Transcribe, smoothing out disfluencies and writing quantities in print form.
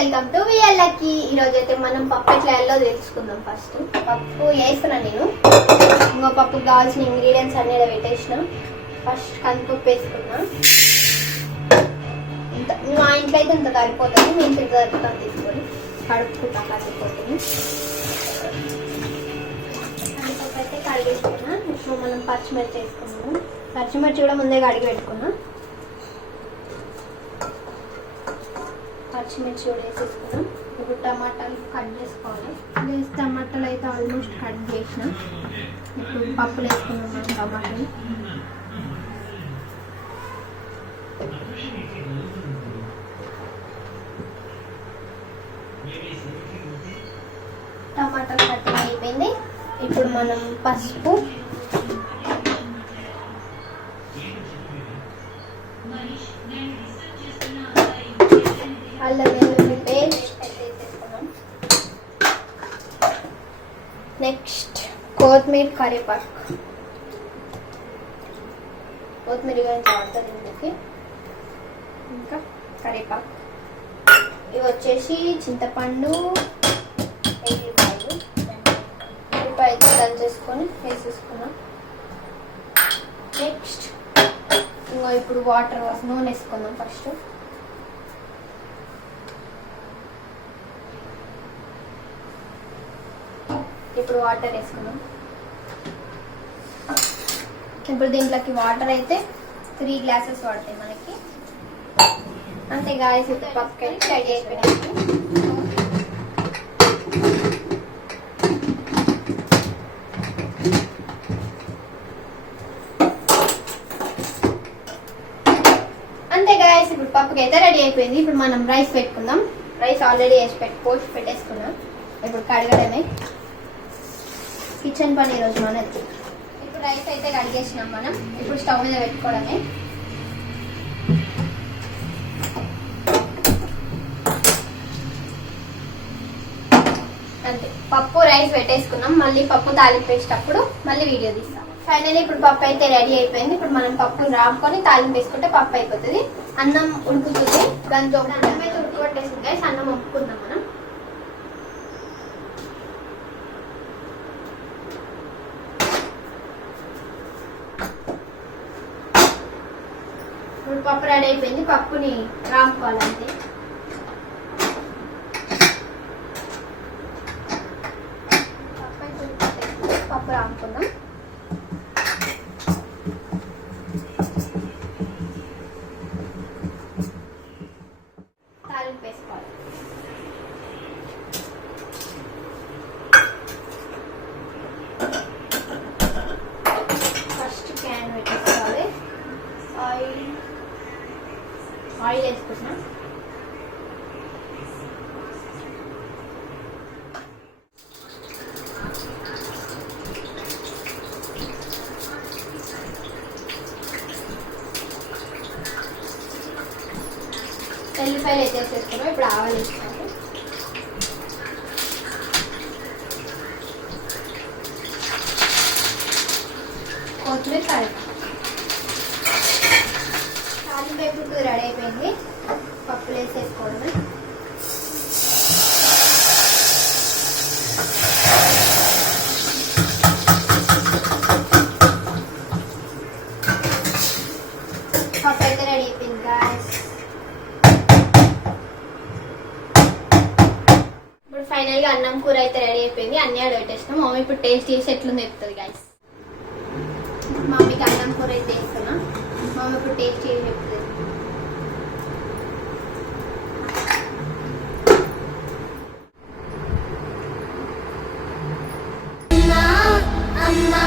Welcome to విఎల్కి. ఈరోజు అయితే మనం పప్పు ఎట్లా వేయాలో తెలుసుకుందాం. ఫస్ట్ పప్పు వేస్తున్నా నేను. ఇంకో పప్పుకు కావాల్సిన ఇంగ్రీడియంట్స్ అన్నీ పెట్టేసిన. ఫస్ట్ కందిపప్పు వేసుకున్నా. ఇంత మా ఇంట్లో అయితే ఇంత సరిపోతుంది. మీ ఇంటికి సరిపోతాను తీసుకొని కడుపుకుంటా కాసిపోతుంది. కందిపప్పు అయితే కడిగేసుకున్నా. ఇప్పుడు మనం పచ్చిమిర్చి వేసుకున్నాము. పచ్చిమిర్చి కూడా ముందే కడిగి పెట్టుకున్నా. పచ్చిమిర్చి కూడా వేసేసుకున్నాం. ఇప్పుడు టమాటాలు కట్ చేసుకోవాలి. టమాటాలు అయితే ఆల్మోస్ట్ కట్ చేసిన. ఇప్పుడు పప్పులు వేసుకున్నాం మనం టమాటాలు. టమాటాలు కట్ అయిపోయింది. ఇప్పుడు మనం పసుపు, అల్లం వెల్లుల్లి పేస్ట్ వేసేసుకున్నాం. నెక్స్ట్ కొత్తిమీర, కరివేపాకు. కొత్తిమీర గురించి వాడుతుంది ఇందుకు. ఇంకా కరివేపాకు. ఇవి వచ్చేసి చింతపండు, ఉల్లిపాయలు దంచేసుకొని వేసేసుకున్నాం. నెక్స్ట్ ఇంకా ఇప్పుడు వాటర్ నూనె వేసుకుందాం. ఫస్ట్ ఇప్పుడు వాటర్ వేసుకున్నాం. ఇప్పుడు దీంట్లోకి వాటర్ అయితే 3 గ్లాసెస్ పడతాయి మనకి. అంతే గాయస్. ఇప్పుడు పప్పుకి రెడీ అయిపోయినాయి. అంతే గాయస్. ఇప్పుడు పప్పుకి అయితే రెడీ అయిపోయింది. ఇప్పుడు మనం రైస్ పెట్టుకుందాం. రైస్ ఆల్రెడీ పోసి పెట్టేసుకున్నాం. ఇప్పుడు కడగడమే కిచెన్ పని ఈరోజు మనది. ఇప్పుడు రైస్ అయితే కడిగేసినాం మనం. ఇప్పుడు స్టవ్ మీద పెట్టుకోవడమే. అంతే. పప్పు రైస్ పెట్టేసుకున్నాం. మళ్ళీ పప్పు తాలింపు వేసేటప్పుడు మళ్ళీ వీడియో తీస్తాం. ఫైనల్లీ ఇప్పుడు పప్పు అయితే రెడీ అయిపోయింది. ఇప్పుడు మనం పప్పు రాముకొని తాలింపు వేసుకుంటే పప్పు అయిపోతుంది. అన్నం ఉడుకుతుంది. దాంతో అన్నం అయితే ఉడుకోబెట్టేసింది గైస్. అన్నం వంపుకుందాం మనం. ఇప్పుడు పప్పు రెడీ అయిపోయింది. పప్పుని రాముకోవాలంటే పప్పు రాముకుందాం. తాలింపు వేసుకోవాలి. ఫస్ట్ క్యాన్ పెట్టేసుకోవాలి. ఆయిల్ వేసుకుంటున్నా. ఎల్లిపాయలు అయితే వేసేసుకున్నాం. ఇప్పుడు ఆవాలు వేసుకోవాలి. కొత్తిమీర, కరివేపాకు. తాలింపు రెడీ అయిపోయింది. పప్పులు వేసేసుకోవడమే. పప్పు అయితే రెడీ అయిపోయింది గాయస్. ఇప్పుడు ఫైనల్ గా అన్నం కూర అయితే రెడీ అయిపోయింది. అన్ని ఆడ పెట్టేసినాం. మమ్మీ ఇప్పుడు టేస్ట్ చేసి ఎట్లుంది చెప్తుంది గాయస్. మమ్మీకి అన్నం కూర అయితే వేస్తున్నా. మమ్మీ ఇప్పుడు టేస్ట్ చేసి చెప్తుంది. అమ్మా అమ్మా